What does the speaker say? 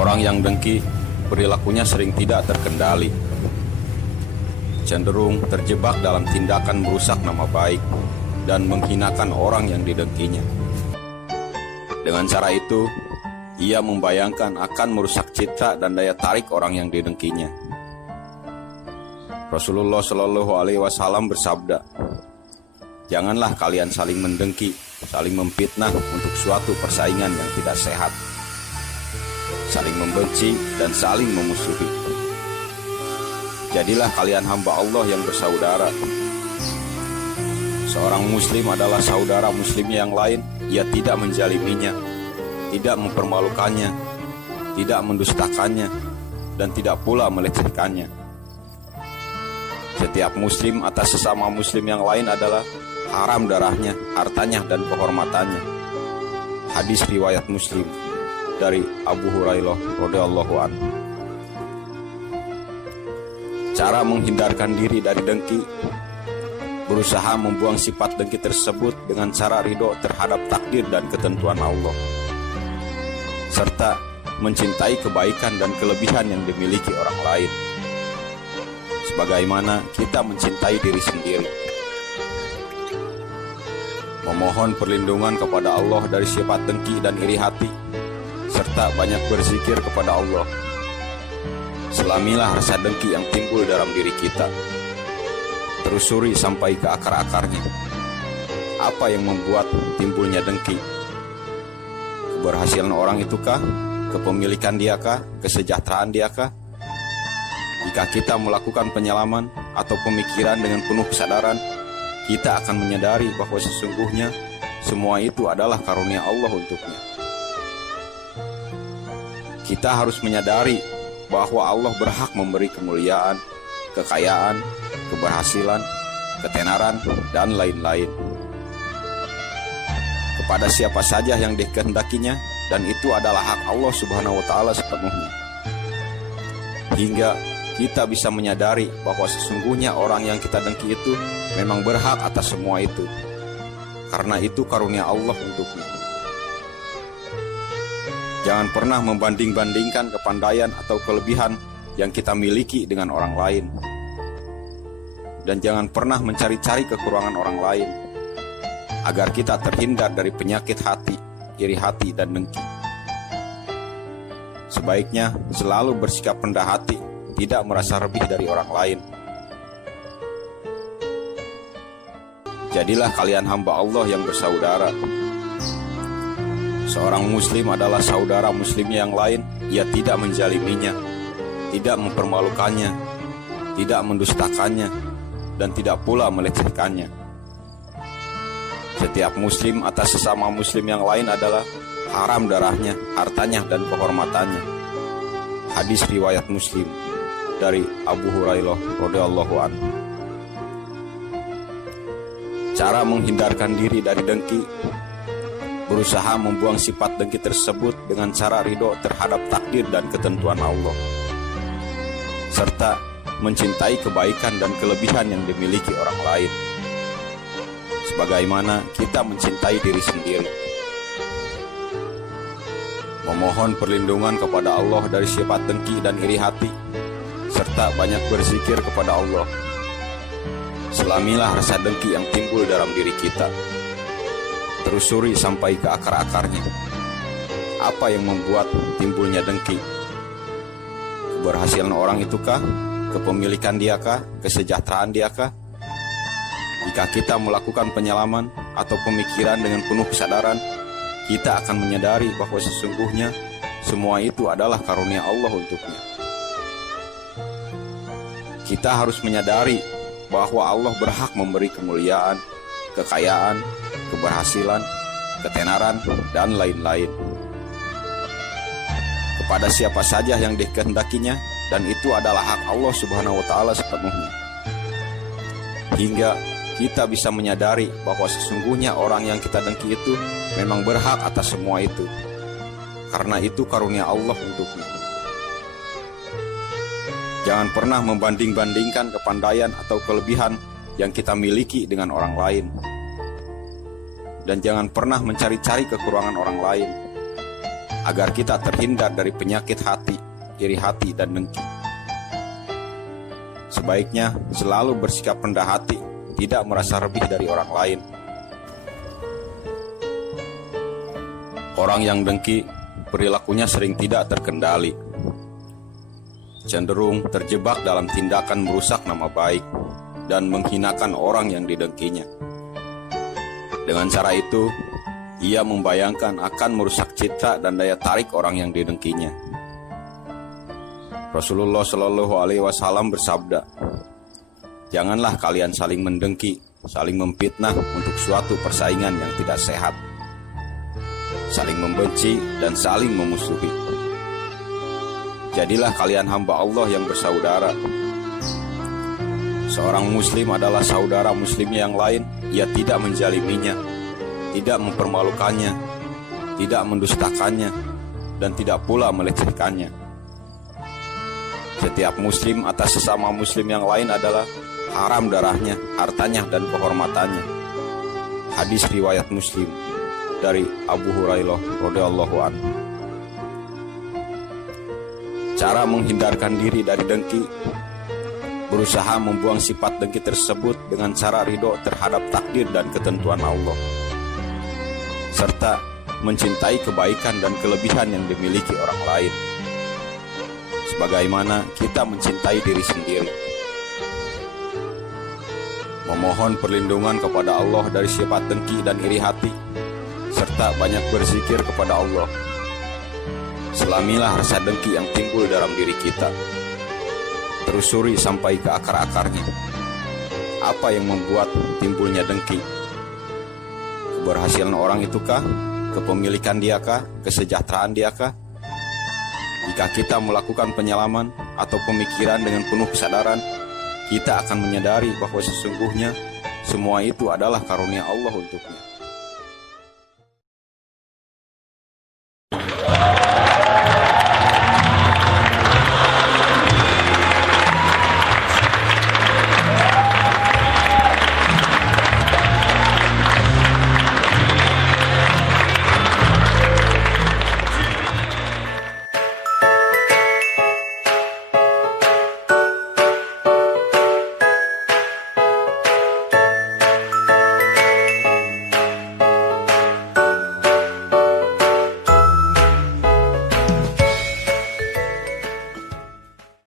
Orang yang dengki perilakunya sering tidak terkendali, cenderung terjebak dalam tindakan merusak nama baik dan menghinakan orang yang didengkinya. Dengan cara itu, ia membayangkan akan merusak citra dan daya tarik orang yang didengkinya. Rasulullah Shallallahu Alaihi Wasallam bersabda, "Janganlah kalian saling mendengki, saling memfitnah untuk suatu persaingan yang tidak sehat, saling membenci dan saling memusuhi. Jadilah kalian hamba Allah yang bersaudara." Seorang muslim adalah saudara muslim yang lain. Ia tidak menjaliminya, tidak mempermalukannya, tidak mendustakannya, dan tidak pula melecehkannya. Setiap muslim atas sesama muslim yang lain adalah haram darahnya, hartanya, dan kehormatannya. Hadis riwayat Muslim dari Abu Hurairah radhiyallahu anhu. Cara menghindarkan diri dari dengki: berusaha membuang sifat dengki tersebut dengan cara ridho terhadap takdir dan ketentuan Allah, serta mencintai kebaikan dan kelebihan yang dimiliki orang lain, sebagaimana kita mencintai diri sendiri. Memohon perlindungan kepada Allah dari sifat dengki dan iri hati, serta banyak berzikir kepada Allah. Selamilah rasa dengki yang timbul dalam diri kita, telusuri sampai ke akar-akarnya. Apa yang membuat timbulnya dengki? Keberhasilan orang itukah? Kepemilikan diakah? Kesejahteraan diakah? Jika kita melakukan penyelaman atau pemikiran dengan penuh kesadaran, kita akan menyadari bahwa sesungguhnya semua itu adalah karunia Allah untuknya. Kita harus menyadari bahwa Allah berhak memberi kemuliaan, kekayaan, keberhasilan, ketenaran, dan lain-lain kepada siapa saja yang dikehendakinya, dan itu adalah hak Allah Subhanahu wa Ta'ala sepenuhnya. Hingga kita bisa menyadari bahwa sesungguhnya orang yang kita dengki itu memang berhak atas semua itu, karena itu karunia Allah untuknya. Jangan pernah membanding-bandingkan kepandaian atau kelebihan yang kita miliki dengan orang lain, dan jangan pernah mencari-cari kekurangan orang lain, agar kita terhindar dari penyakit hati, iri hati, dan dengki. Sebaiknya selalu bersikap rendah hati, tidak merasa lebih dari orang lain. Jadilah kalian hamba Allah yang bersaudara. Seorang muslim adalah saudara muslim yang lain. Ia tidak menjaliminya, tidak mempermalukannya, tidak mendustakannya, dan tidak pula melecehkannya. Setiap muslim atas sesama muslim yang lain adalah haram darahnya, hartanya, dan kehormatannya. Hadis riwayat Muslim dari Abu Hurairah radhiyallahu anhu. Cara menghindarkan diri dari dengki: berusaha membuang sifat dengki tersebut dengan cara ridho terhadap takdir dan ketentuan Allah, serta mencintai kebaikan dan kelebihan yang dimiliki orang lain, sebagaimana kita mencintai diri sendiri. Memohon perlindungan kepada Allah dari sifat dengki dan iri hati, serta banyak berzikir kepada Allah. Selamilah rasa dengki yang timbul dalam diri kita, telusuri sampai ke akar-akarnya. Apa yang membuat timbulnya dengki? Keberhasilan orang itukah? Kepemilikan diakah? Kesejahteraan diakah? Jika kita melakukan penyelaman atau pemikiran dengan penuh kesadaran, kita akan menyadari bahwa sesungguhnya semua itu adalah karunia Allah untuknya. Kita harus menyadari bahwa Allah berhak memberi kemuliaan, kekayaan, keberhasilan, ketenaran, dan lain-lain kepada siapa saja yang dikehendakinya, dan itu adalah hak Allah Subhanahu wa Ta'ala sepenuhnya. Hingga kita bisa menyadari bahwa sesungguhnya orang yang kita dengki itu memang berhak atas semua itu, karena itu karunia Allah untuknya. Jangan pernah membanding-bandingkan kepandaian atau kelebihan yang kita miliki dengan orang lain, dan jangan pernah mencari-cari kekurangan orang lain, agar kita terhindar dari penyakit hati, iri hati, dan dengki. Sebaiknya selalu bersikap rendah hati, tidak merasa lebih dari orang lain. Orang yang dengki, perilakunya sering tidak terkendali, cenderung terjebak dalam tindakan merusak nama baik dan menghinakan orang yang didengkinya. Dengan cara itu, ia membayangkan akan merusak citra dan daya tarik orang yang didengkinya. Rasulullah Shallallahu Alaihi Wasallam bersabda, "Janganlah kalian saling mendengki, saling memfitnah untuk suatu persaingan yang tidak sehat, saling membenci dan saling memusuhi. Jadilah kalian hamba Allah yang bersaudara." Seorang muslim adalah saudara muslimnya yang lain. Ia tidak menjaliminya, tidak mempermalukannya, tidak mendustakannya, dan tidak pula melecehkannya. Setiap muslim atas sesama muslim yang lain adalah haram darahnya, hartanya, dan kehormatannya. Hadis riwayat Muslim dari Abu Hurairah radhiyallahu anhu. Cara menghindarkan diri dari dengki: berusaha membuang sifat dengki tersebut dengan cara ridho terhadap takdir dan ketentuan Allah, serta mencintai kebaikan dan kelebihan yang dimiliki orang lain, sebagaimana kita mencintai diri sendiri. Memohon perlindungan kepada Allah dari sifat dengki dan iri hati, serta banyak berzikir kepada Allah. Selamilah rasa dengki yang timbul dalam diri kita, telusuri sampai ke akar-akarnya. Apa yang membuat timbulnya dengki? Keberhasilan orang itukah? Kepemilikan diakah? Kesejahteraan diakah? Jika kita melakukan penyelaman atau pemikiran dengan penuh kesadaran, kita akan menyadari bahwa sesungguhnya semua itu adalah karunia Allah untuknya.